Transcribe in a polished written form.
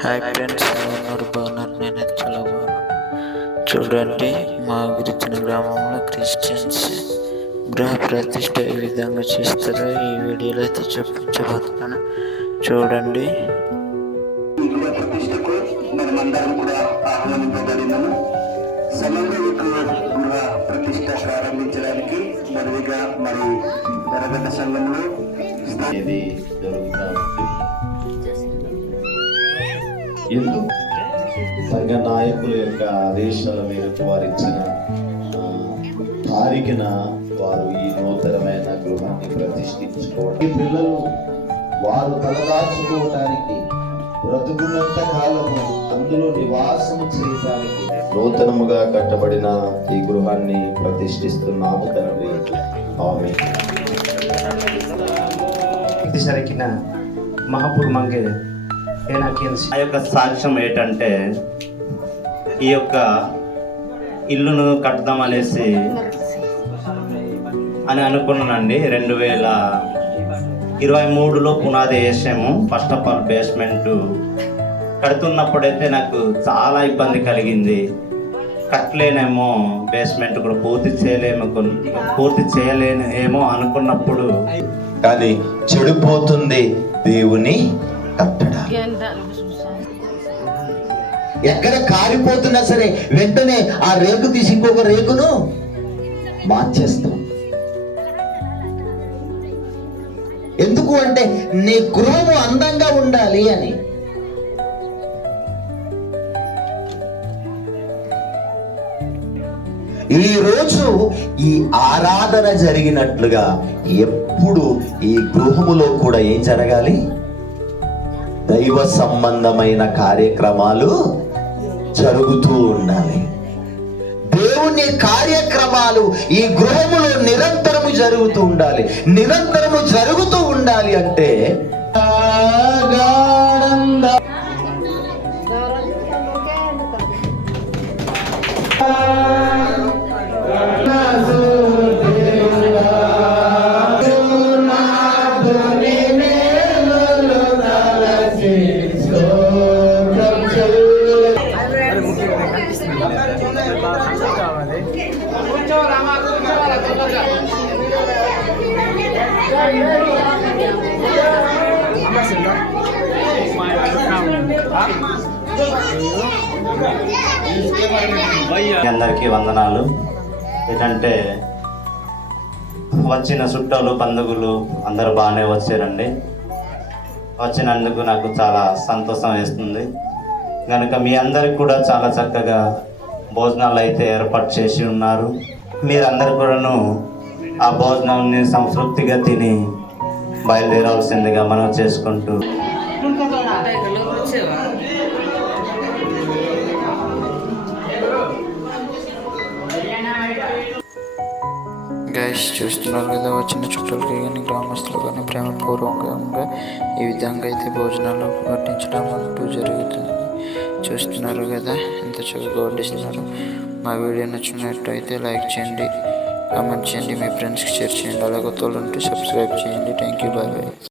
Hi friends, ఉన్నారు బాగున్నారు? నేనైతే చాలా బాగున్నాను. చూడండి, మా గిరిజన గ్రామంలో క్రిస్టియన్స్ గృహ ప్రతిష్ట ఏ విధంగా చేస్తారో ఈ వీడియోలో అయితే చూపించబోతున్నాను. చూడండి. గృహ ప్రతిష్టకు మనమందరం కూడా ఆహ్వానింపబడినాము. సమన్వయకు గృహ ప్రతిష్ట ప్రారంభించడానికి మరువుగా మరి తరగతి సంఘంలో ఇది జరుగుతూ ఉంది. సంఘ నాయకుల యొక్క ఆదేశాల మేరకు వారు ఇచ్చిన తారీఖున వారు ఈ నూతనమైన గృహాన్ని ప్రతిష్ఠించుకోవడం, ఈ పిల్లలు వారు తలదాచుకోవటానికి బ్రతుకున్నంత కాలము అందులో నివాసం చేయడానికి నూతనముగా కట్టబడిన ఈ గృహాన్ని ప్రతిష్ఠిస్తున్నాము తండ్రి. ఆమేన్. సరికిన మహాపూర్ మంగే ఆ యొక్క సాక్ష్యం ఏంటంటే, ఈ యొక్క ఇల్లును కట్టుదాం అనేసి అని అనుకున్నానండి. 2023లో పునాది వేసాము. ఫస్ట్ ఆఫ్ ఆల్ బేస్మెంట్ కడుతున్నప్పుడైతే నాకు చాలా ఇబ్బంది కలిగింది. కట్టలేనేమో, బేస్మెంట్ కూడా పూర్తి చేయలేనేమో అనుకున్నప్పుడు, కానీ చెడిపోతుంది దేవుని కట్టడ. ఎక్కడ కారిపోతున్నా సరే వెంటనే ఆ రేకు తీసి ఇంకొక రేకును మార్చేస్తాం. ఎందుకు అంటే నీ గృహము అందంగా ఉండాలి అని. ఈ రోజు ఈ ఆరాధన జరిగినట్లుగా ఎప్పుడు ఈ గృహములో కూడా ఏం జరగాలి? దైవ సంబంధమైన కార్యక్రమాలు జరుగుతూ ఉండాలి. దేవుని కార్యక్రమాలు ఈ గృహములో నిరంతరము జరుగుతూ ఉండాలి. నిరంతరము జరుగుతూ ఉండాలి అంటే అందరికీ వందనాలు. ఏంటంటే, వచ్చిన చుట్టాలు బంధువులు అందరూ బాగానే వచ్చారండి. వచ్చినందుకు నాకు చాలా సంతోషం వేస్తుంది. కనుక మీ అందరికి కూడా చాలా చక్కగా భోజనాలు అయితే ఏర్పాటు చేసి ఉన్నారు. మీరందరూ కూడాను ఆ భోజనాన్ని సంతృప్తిగా తిని బయలుదేరాల్సిందిగా మనం చేసుకుంటూ, గైస్ చూస్తున్నారు కదా, వచ్చిన చుట్టాలకి కానీ గ్రామస్తులు కానీ ప్రేమపూర్వకంగా ఈ విధంగా అయితే భోజనాలు వడ్డించడం అంటూ జరుగుతుంది. చూస్తున్నారు కదా ఎంత చక్కగా వడ్డిస్తున్నారు. మా వీడియో నచ్చినట్టయితే లైక్ చేయండి, కామెంట్ చేయండి, మీ ఫ్రెండ్స్కి షేర్ చేయండి. అలాగే తోలుంటే సబ్స్క్రైబ్ చేయండి. Thank you, bye bye.